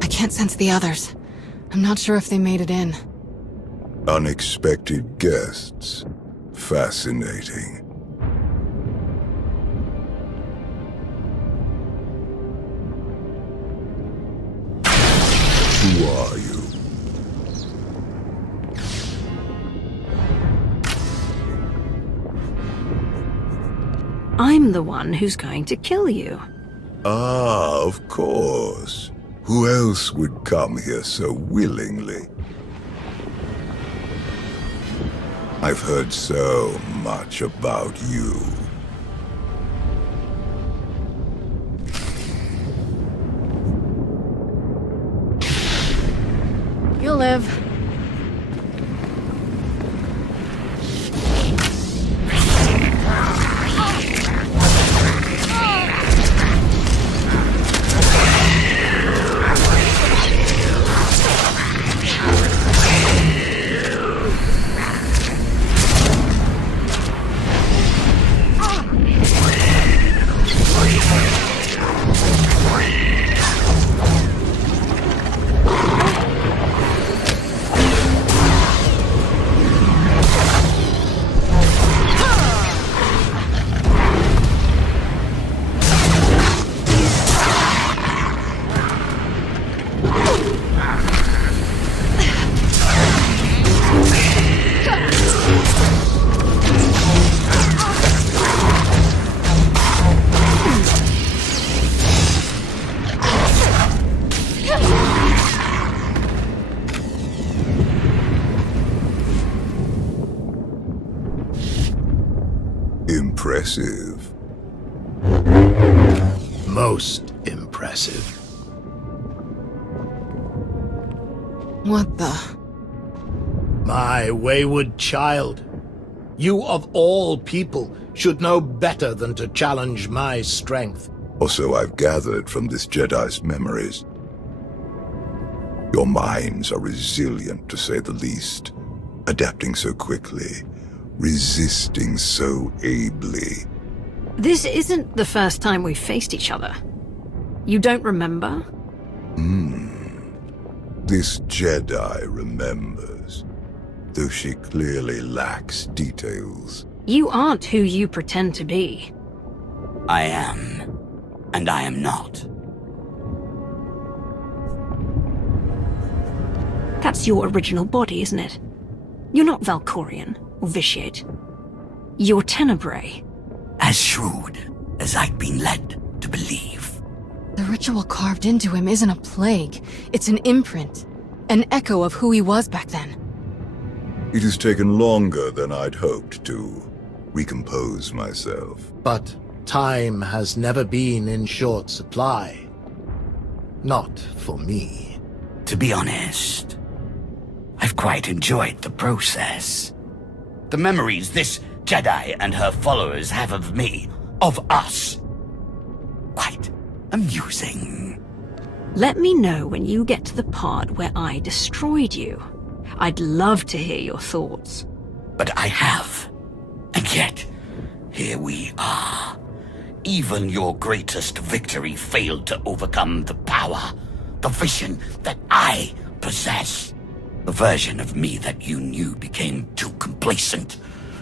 I can't sense the others. I'm not sure if they made it in. Unexpected guests. Fascinating. Who are you? I'm the one who's going to kill you. Ah, of course. Who else would come here so willingly? I've heard so much about you. You'll live. Impressive. Most impressive. What the? My wayward child. You of all people should know better than to challenge my strength. Also, I've gathered from this Jedi's memories. Your minds are resilient, to say the least. Adapting so quickly. Resisting so ably. This isn't the first time we've faced each other. You don't remember? This Jedi remembers, though she clearly lacks details. You aren't who you pretend to be. I am, and I am not. That's your original body, isn't it? You're not Valkorion or Vitiate. You're Tenebrae. As shrewd as I've been led to believe. The ritual carved into him isn't a plague. It's an imprint. An echo of who he was back then. It has taken longer than I'd hoped to recompose myself. But time has never been in short supply. Not for me. To be honest, I've quite enjoyed the process. The memories this Jedi and her followers have of me, of us. Quite amusing. Let me know when you get to the part where I destroyed you. I'd love to hear your thoughts. But I have. And yet, here we are. Even your greatest victory failed to overcome the power, the vision that I possess. The version of me that you knew became too complacent,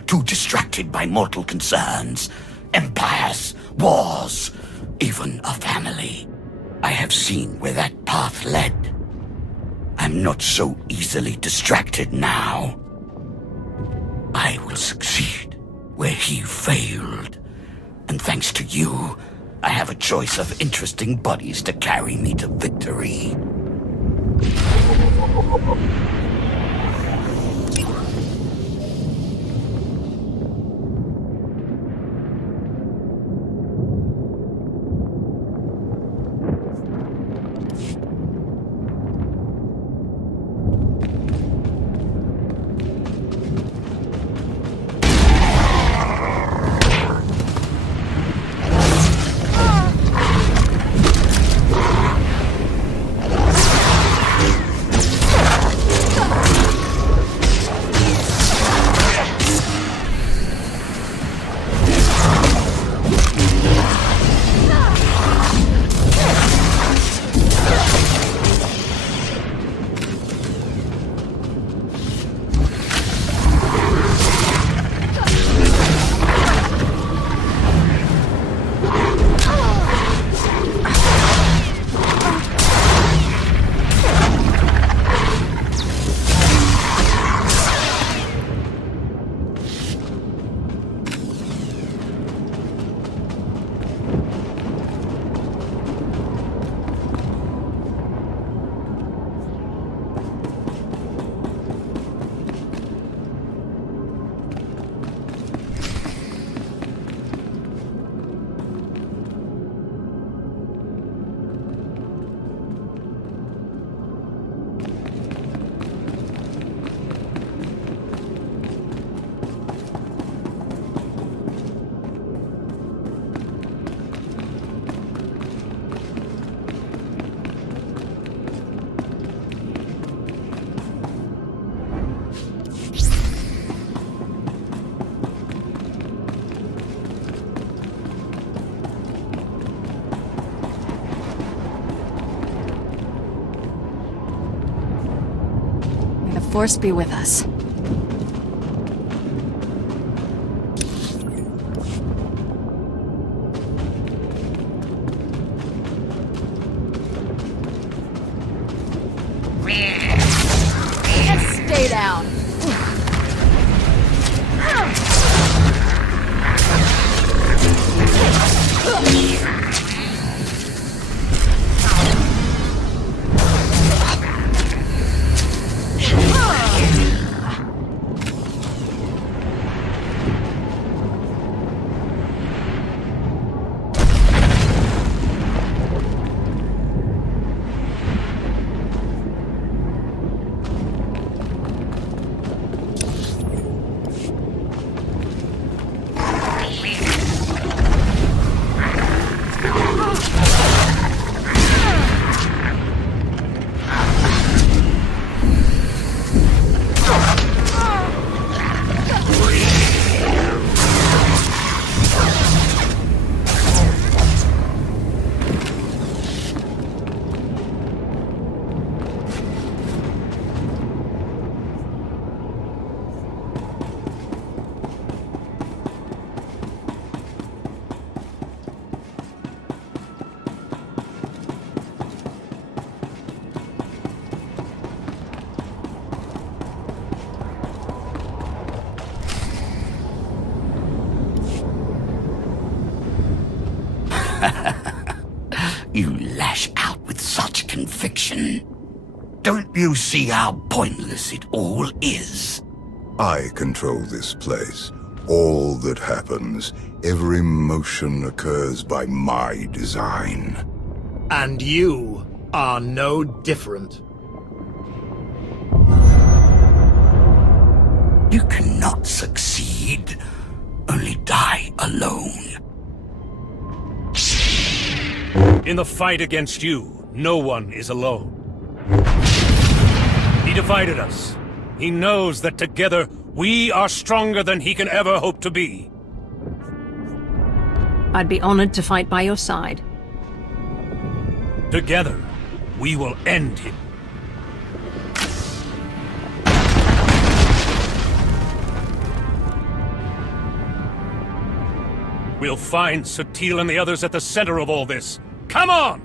too distracted by mortal concerns, empires, wars, even a family. I have seen where that path led. I'm not so easily distracted now. I will succeed where he failed. And thanks to you, I have a choice of interesting bodies to carry me to victory. Force be with us. Just stay down. You lash out with such conviction. Don't you see how pointless it all is? I control this place. All that happens, every motion occurs by my design. And you are no different. You cannot succeed, only die alone. In the fight against you, no one is alone. He divided us. He knows that together, we are stronger than he can ever hope to be. I'd be honored to fight by your side. Together, we will end him. We'll find Satele and the others at the center of all this. Come on!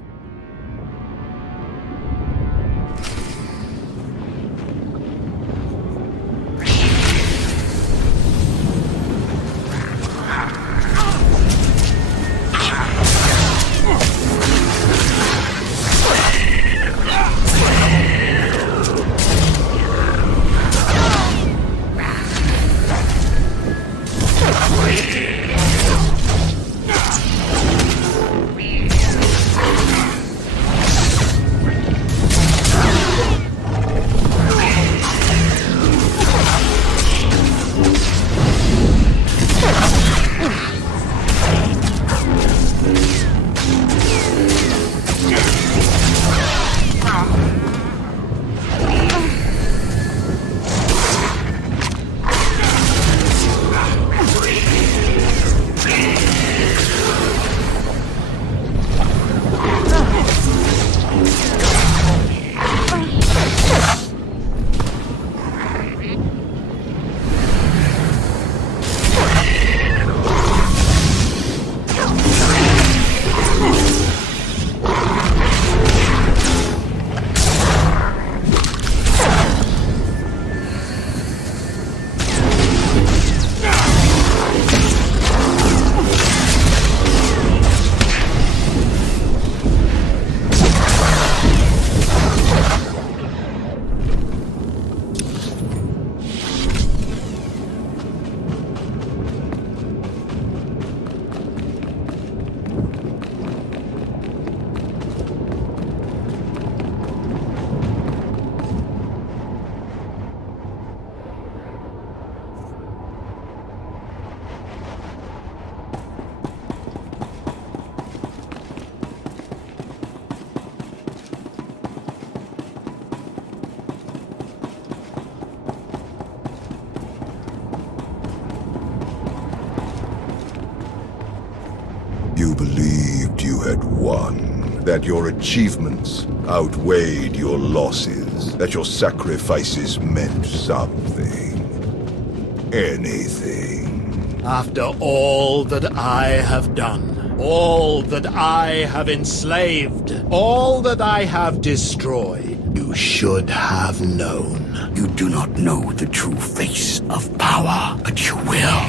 You believed you had won, that your achievements outweighed your losses. means that your sacrifices meant something. Anything. After all that I have done, all that I have enslaved, all that I have destroyed, you should have known. You do not know the true face of power, but you will.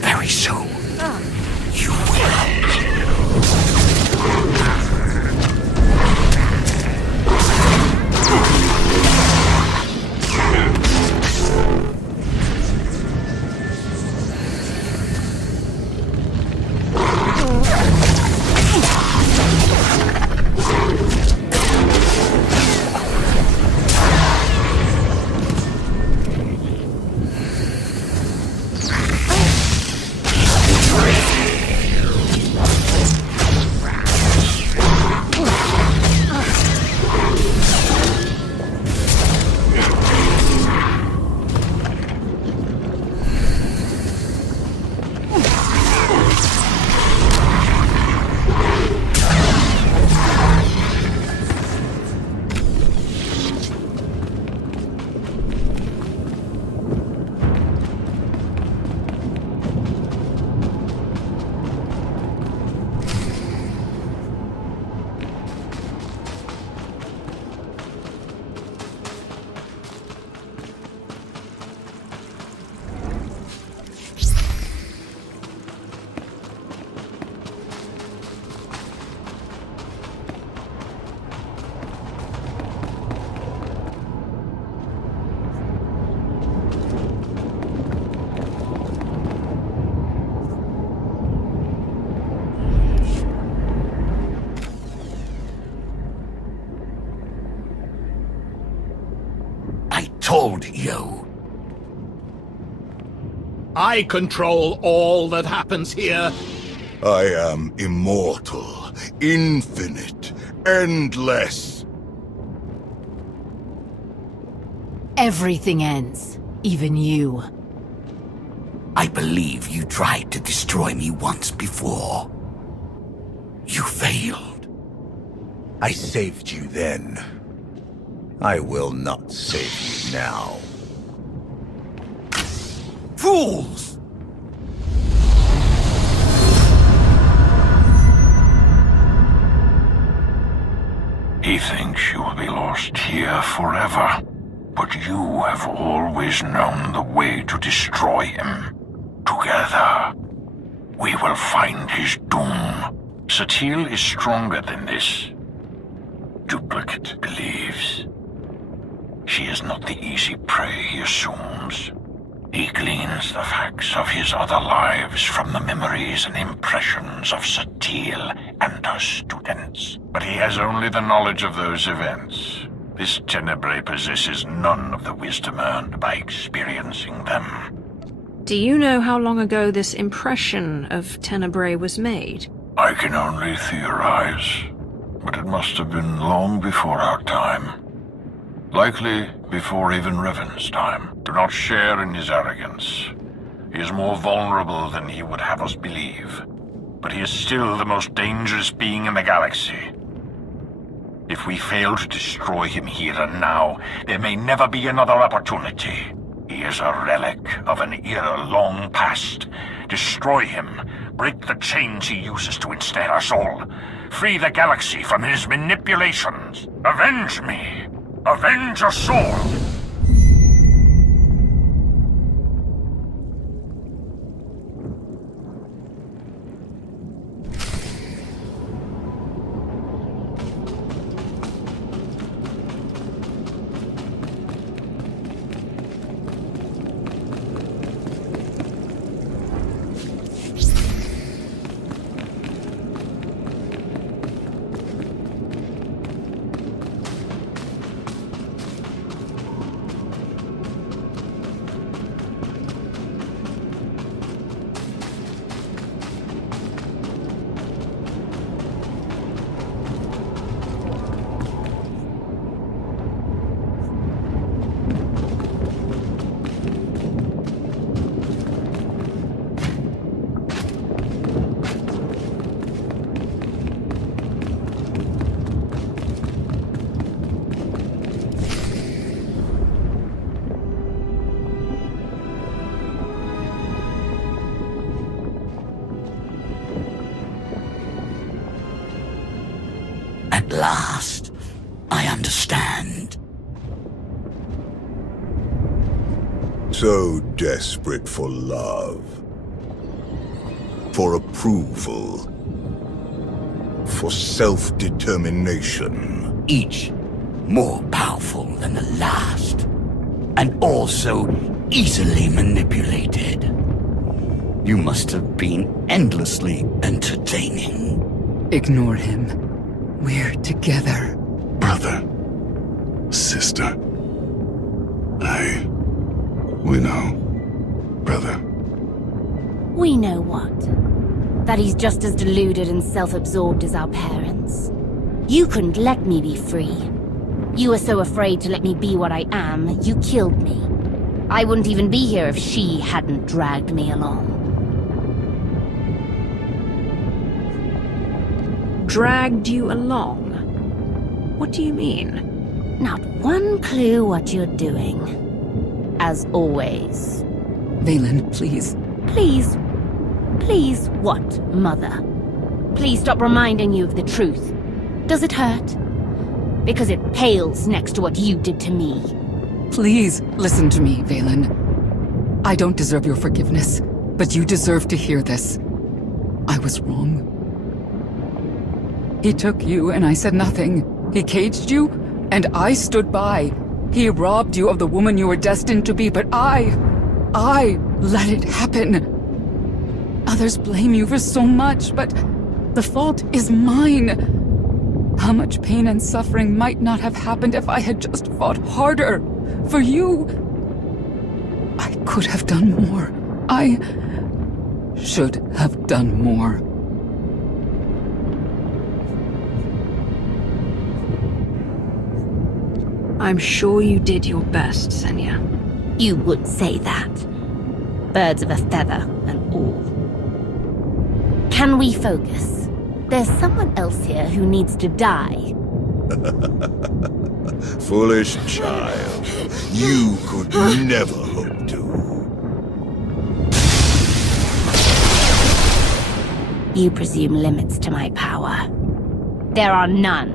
Very soon. You will. Told you. I control all that happens here. I am immortal, infinite, endless. Everything ends. Even you. I believe you tried to destroy me once before. You failed. I saved you then. I will not save you now. Fools! He thinks you will be lost here forever, but you have always known the way to destroy him. Together, we will find his doom. Satele is stronger than this. Duplicate believes. She is not the easy prey he assumes. He gleans the facts of his other lives from the memories and impressions of Satele and her students. But he has only the knowledge of those events. This Tenebrae possesses none of the wisdom earned by experiencing them. Do you know how long ago this impression of Tenebrae was made? I can only theorize, but it must have been long before our time. Likely before even Revan's time. Do not share in his arrogance. He is more vulnerable than he would have us believe. But he is still the most dangerous being in the galaxy. If we fail to destroy him here and now, there may never be another opportunity. He is a relic of an era long past. Destroy him. Break the chains he uses to ensnare us all. Free the galaxy from his manipulations. Avenge me. Avenge us all! last. I understand. So desperate for love. For approval. For self-determination. Each more powerful than the last. And also easily manipulated. You must have been endlessly entertaining. Ignore him. We're together. Brother. Sister. We know. Brother. We know what? That he's just as deluded and self-absorbed as our parents. You couldn't let me be free. You were so afraid to let me be what I am, you killed me. I wouldn't even be here if she hadn't dragged me along. Dragged you along? What do you mean? Not one clue what you're doing. As always. Vaylin, please. Please? Please what, Mother? Please stop reminding you of the truth. Does it hurt? Because it pales next to what you did to me. Please, listen to me, Vaylin. I don't deserve your forgiveness, but you deserve to hear this. I was wrong. He took you and I said nothing. He caged you and I stood by. He robbed you of the woman you were destined to be, but I let it happen. Others blame you for so much, but the fault is mine. How much pain and suffering might not have happened if I had just fought harder for you. I could have done more. I should have done more. I'm sure you did your best, Senya. You would say that. Birds of a feather and all. Can we focus? There's someone else here who needs to die. Foolish child. You could never hope to. You presume limits to my power. There are none.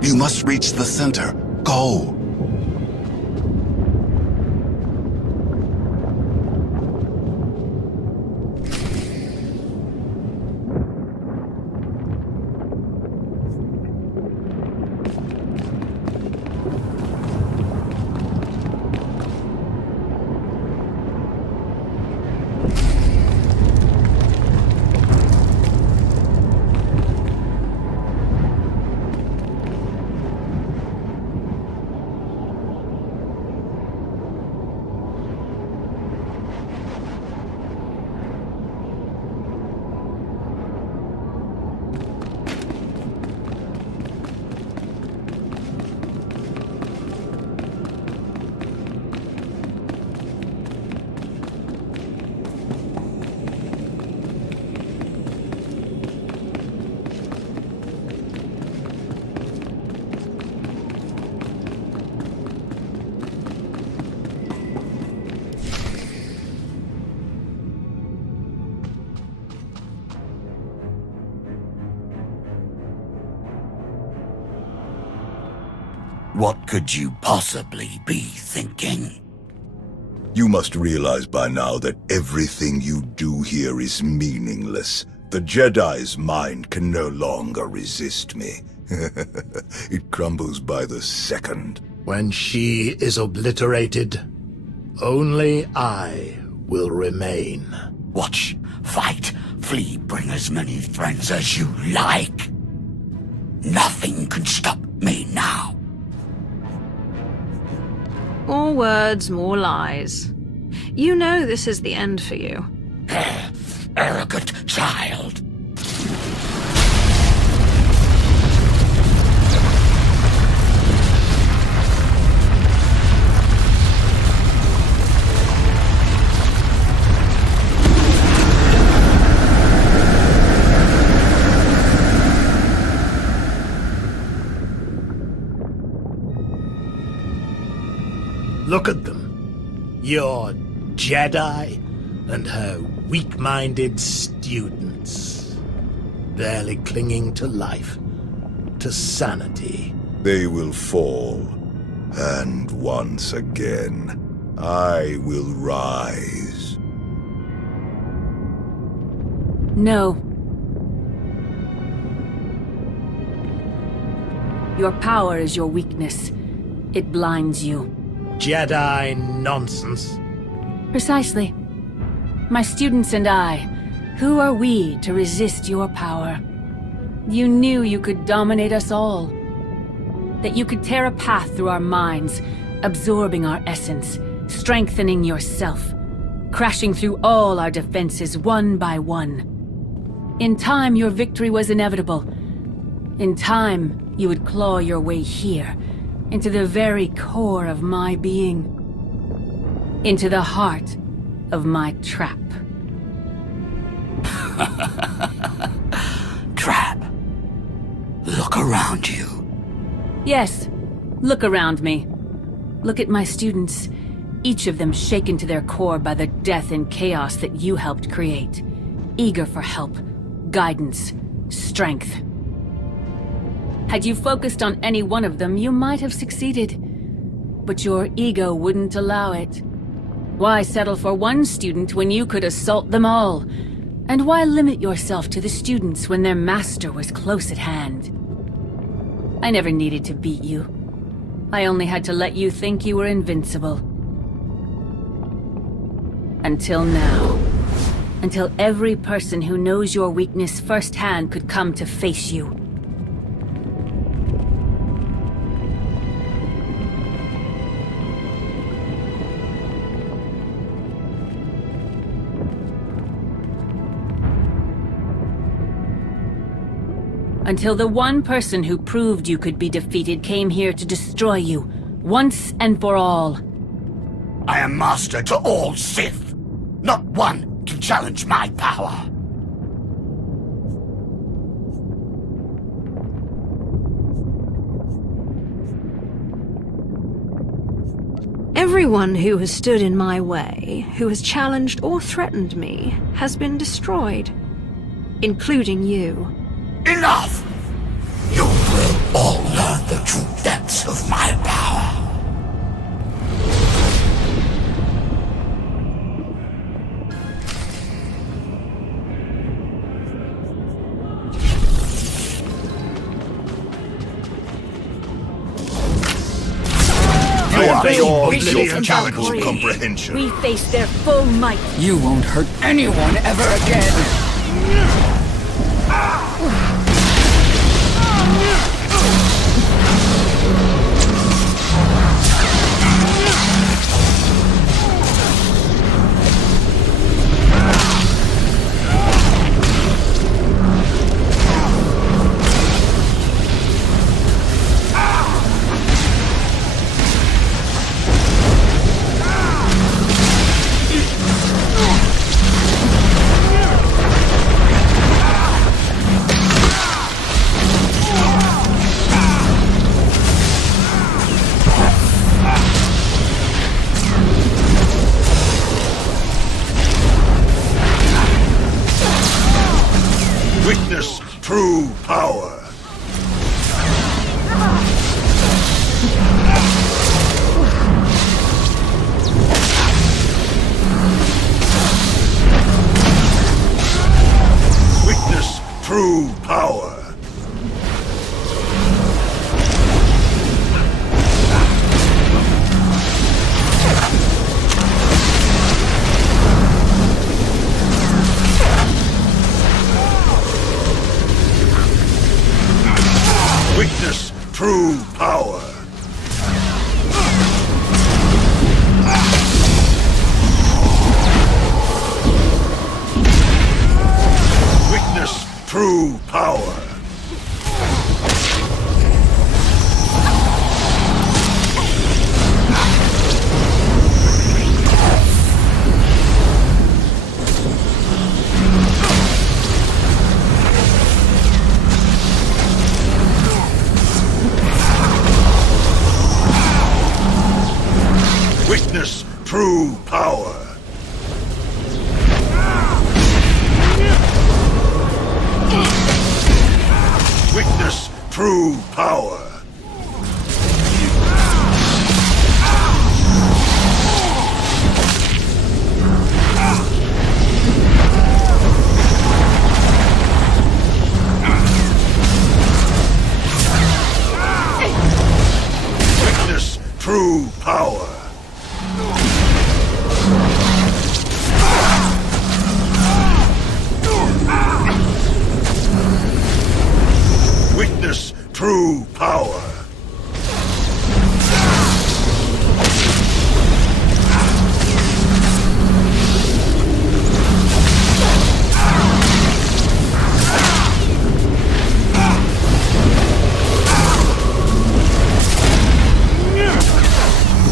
You must reach the center. Go. What could you possibly be thinking? You must realize by now that everything you do here is meaningless. The Jedi's mind can no longer resist me. It crumbles by the second. When she is obliterated, only I will remain. Watch, fight, flee, bring as many friends as you like. Nothing can stop me now. More words, more lies. You know this is the end for you. Arrogant child. Look at them. Your Jedi and her Weak-minded students, barely clinging to life, to sanity. They will fall, and once again, I will rise. No. Your power is your weakness. It blinds you. Jedi nonsense. Precisely. My students and I, who are we to resist your power? You knew you could dominate us all. That you could tear a path through our minds, absorbing our essence, strengthening yourself, crashing through all our defenses one by one. In time, your victory was inevitable. In time, you would claw your way here, into the very core of my being. Into the heart of my trap. Trap. Look around you. Yes, look around me. Look at my students, each of them shaken to their core by the death and chaos that you helped create. Eager for help, guidance, strength. Had you focused on any one of them, you might have succeeded. But your ego wouldn't allow it. Why settle for one student when you could assault them all? And why limit yourself to the students when their master was close at hand? I never needed to beat you. I only had to let you think you were invincible. Until now. Until every person who knows your weakness firsthand could come to face you. Until the one person who proved you could be defeated came here to destroy you, once and for all. I am master to all Sith. Not one can challenge my power. Everyone who has stood in my way, who has challenged or threatened me, has been destroyed. Including you. Enough! You will all learn the true depths of my power. I am beyond Vitiate your and challenge of Valkorion. comprehension. We face their full might. You won't hurt anyone ever again. Witness true power. Witness true power. Witness true power. Witness true power. Witness true power. power. Witness true power. Witness true power.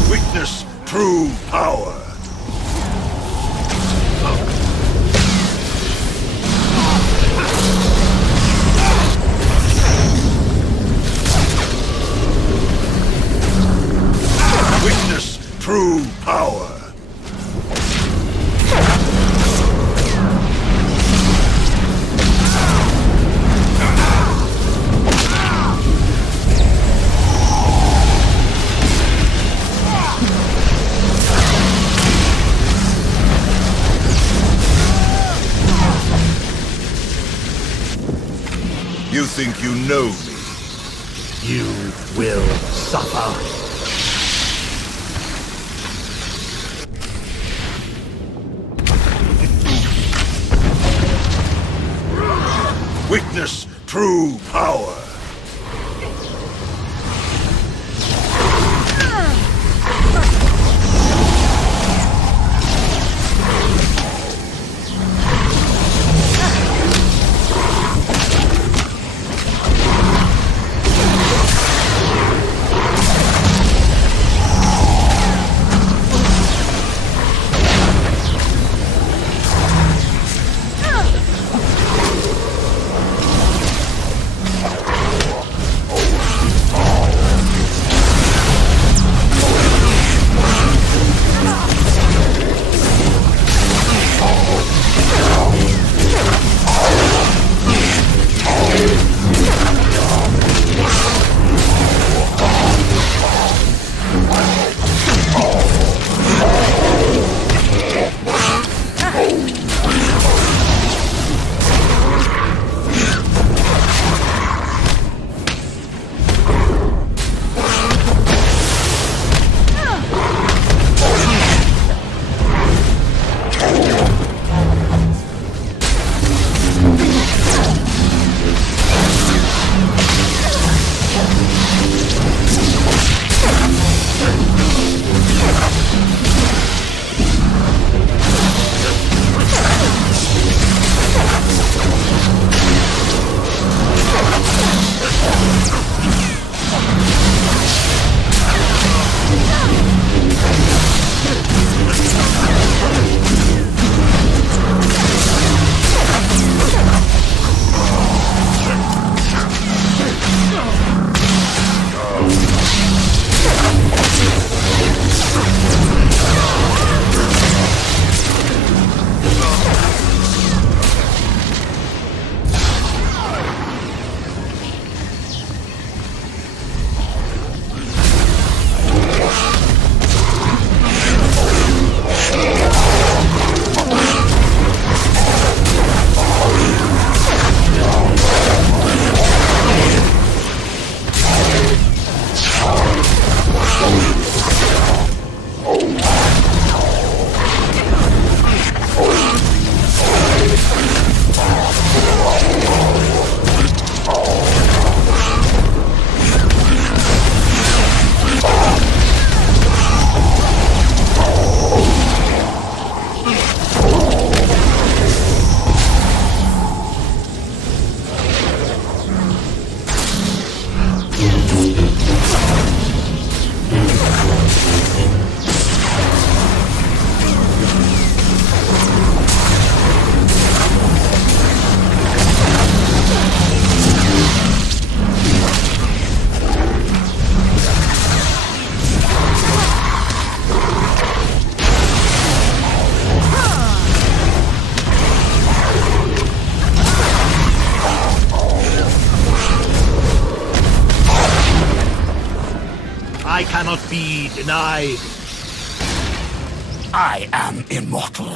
Witness true power. Witness true power. You think you know me? You will suffer. Witness true power. I cannot be denied. I am immortal.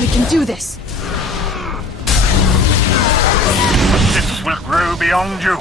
We can do this! This will grow beyond you.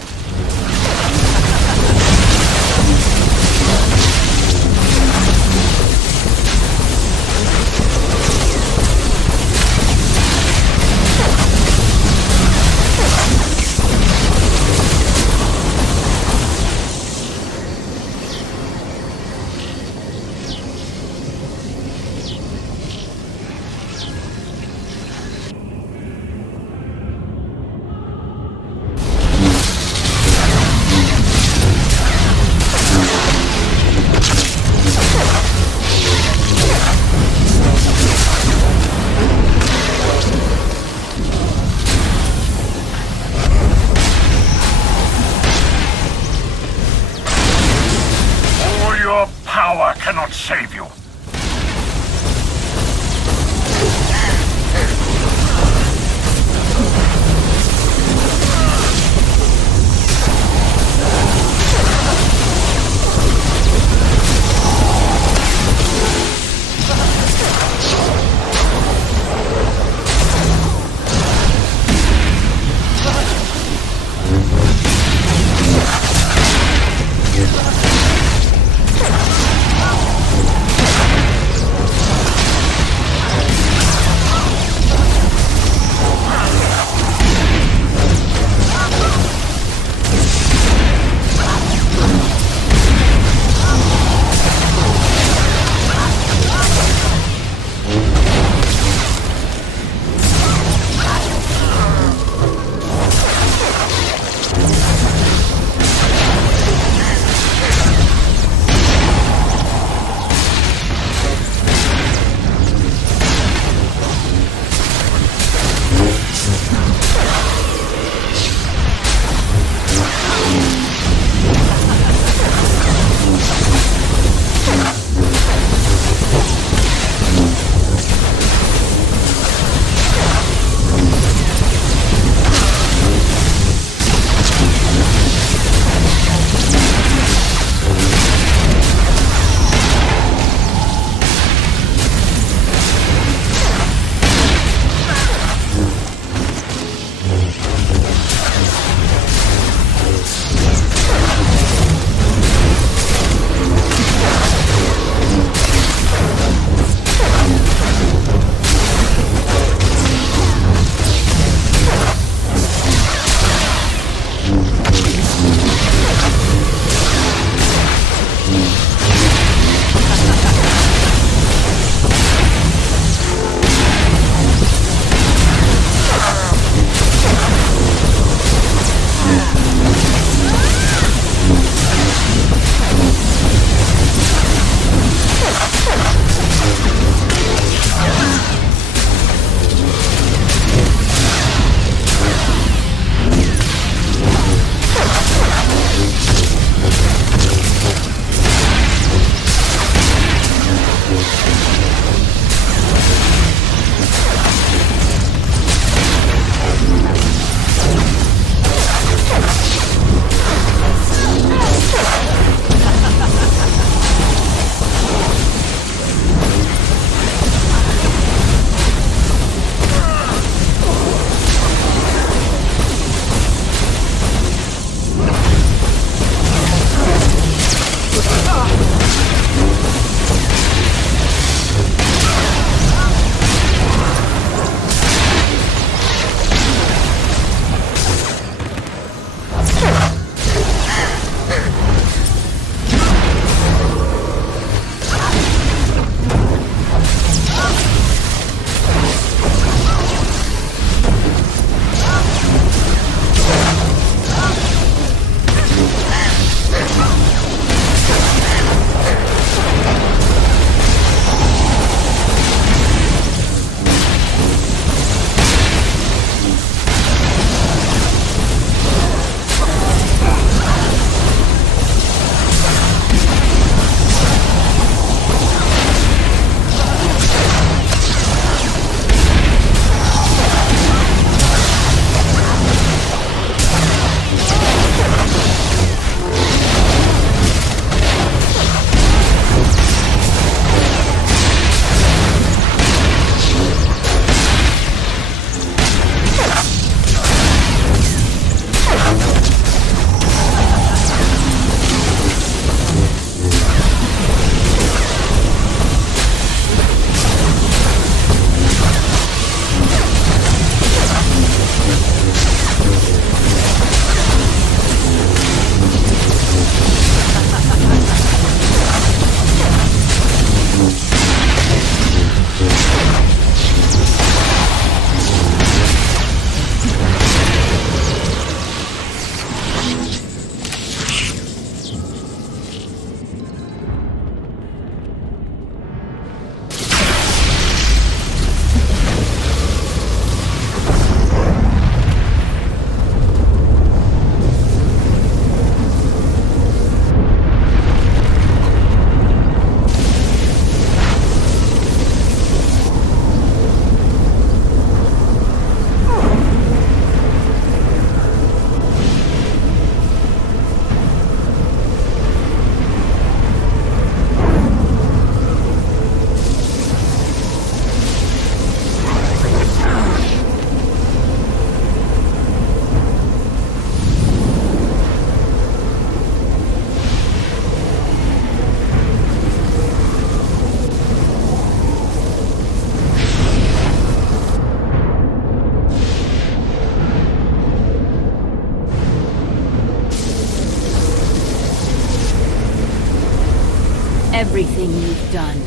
done.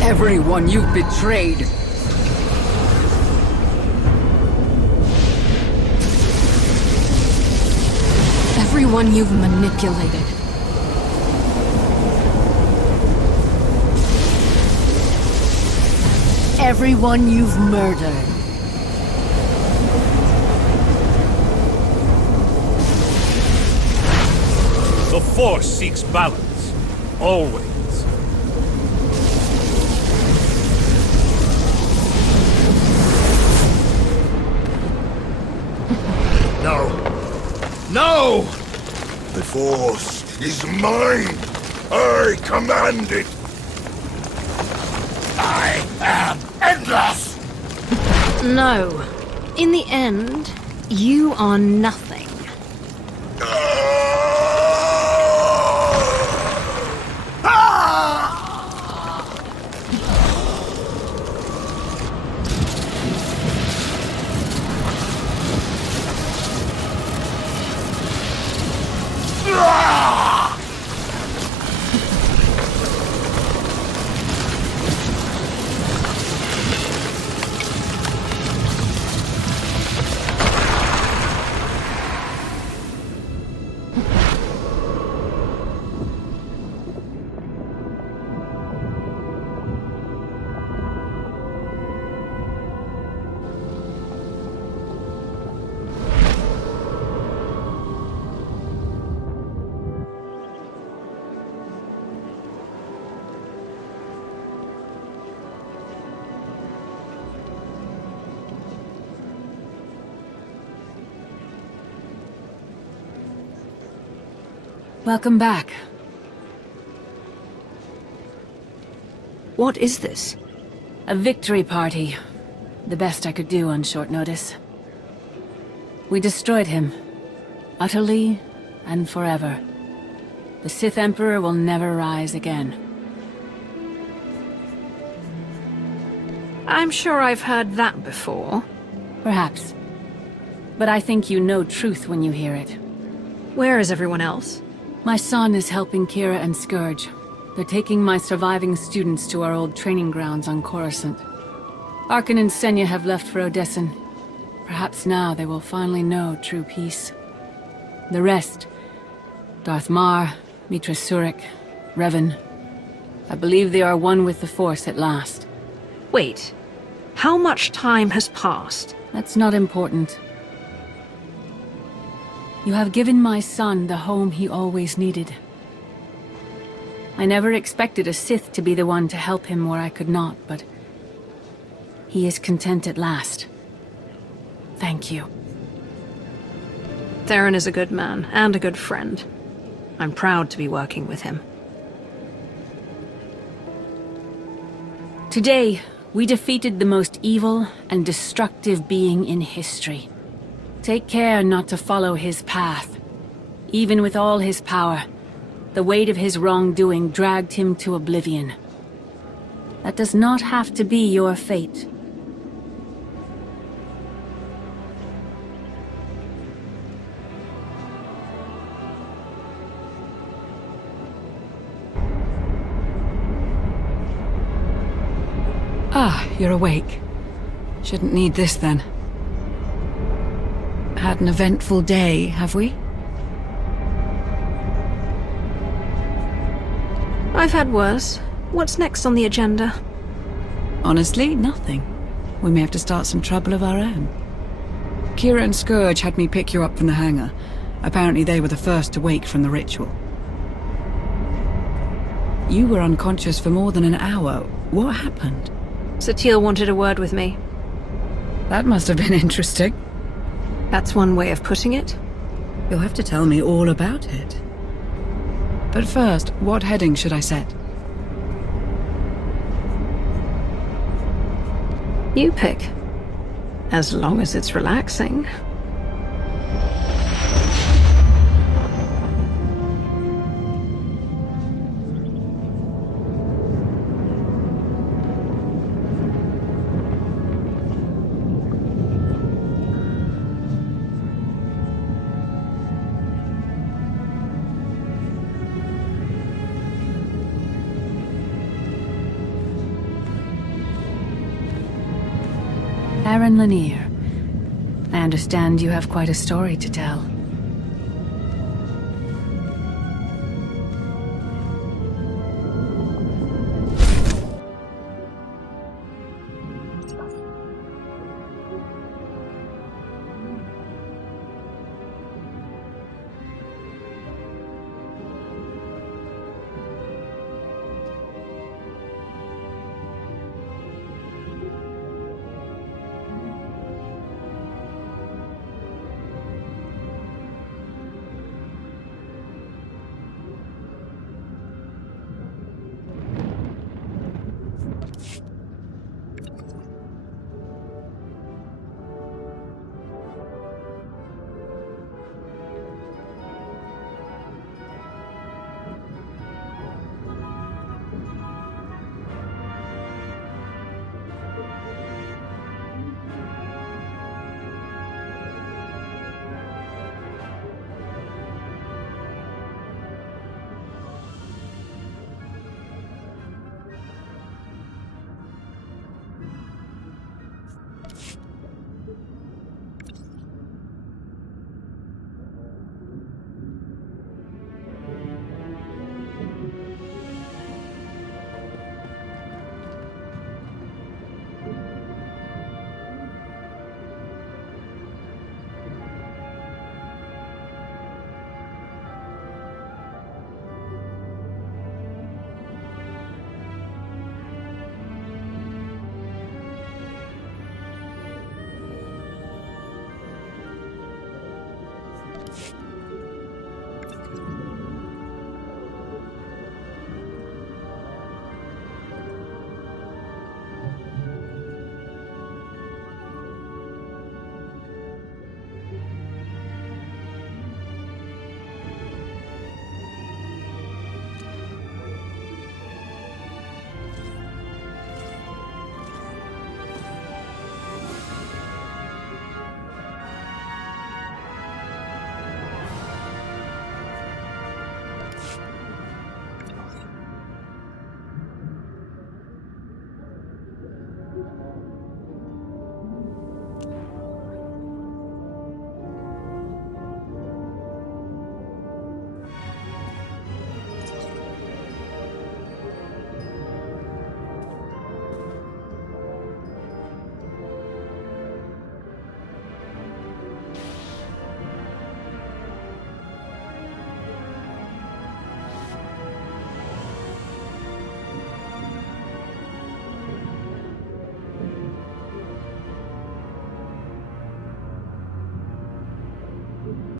Everyone you've betrayed. Everyone you've manipulated. Everyone you've murdered. The Force seeks balance. Always. No. No! The Force is mine. I command it. I am endless! No. In the end, you are nothing. Welcome back. What is this? A victory party. The best I could do on short notice. We destroyed him. Utterly and forever. The Sith Emperor will never rise again. I'm sure I've heard that before. Perhaps. But I think you know truth when you hear it. Where is everyone else? My son is helping Kira and Scourge. They're taking my surviving students to our old training grounds on Coruscant. Arkan and Senya have left for Odessen. Perhaps now they will finally know true peace. The rest, Darth Mar, Mitra Surik, Revan, I believe they are one with the Force at last. Wait, how much time has passed? That's not important. You have given my son the home he always needed. I never expected a Sith to be the one to help him where I could not, but he is content at last. Thank you. Theron is a good man, and a good friend. I'm proud to be working with him. Today, we defeated the most evil and destructive being in history. Take care not to follow his path. Even with all his power, the weight of his wrongdoing dragged him to oblivion. That does not have to be your fate. Ah, you're awake. Shouldn't need this then. Had an eventful day, have we? I've had worse. What's next on the agenda? Honestly, nothing. We may have to start some trouble of our own. Kira and Scourge had me pick you up from the hangar. Apparently they were the first to wake from the ritual. You were unconscious for more than an hour. What happened? Satele wanted a word with me. That must have been interesting. That's one way of putting it. You'll have to tell me all about it. But first, what heading should I set? You pick. As long as it's relaxing. Aaron Lanier. I understand you have quite a story to tell.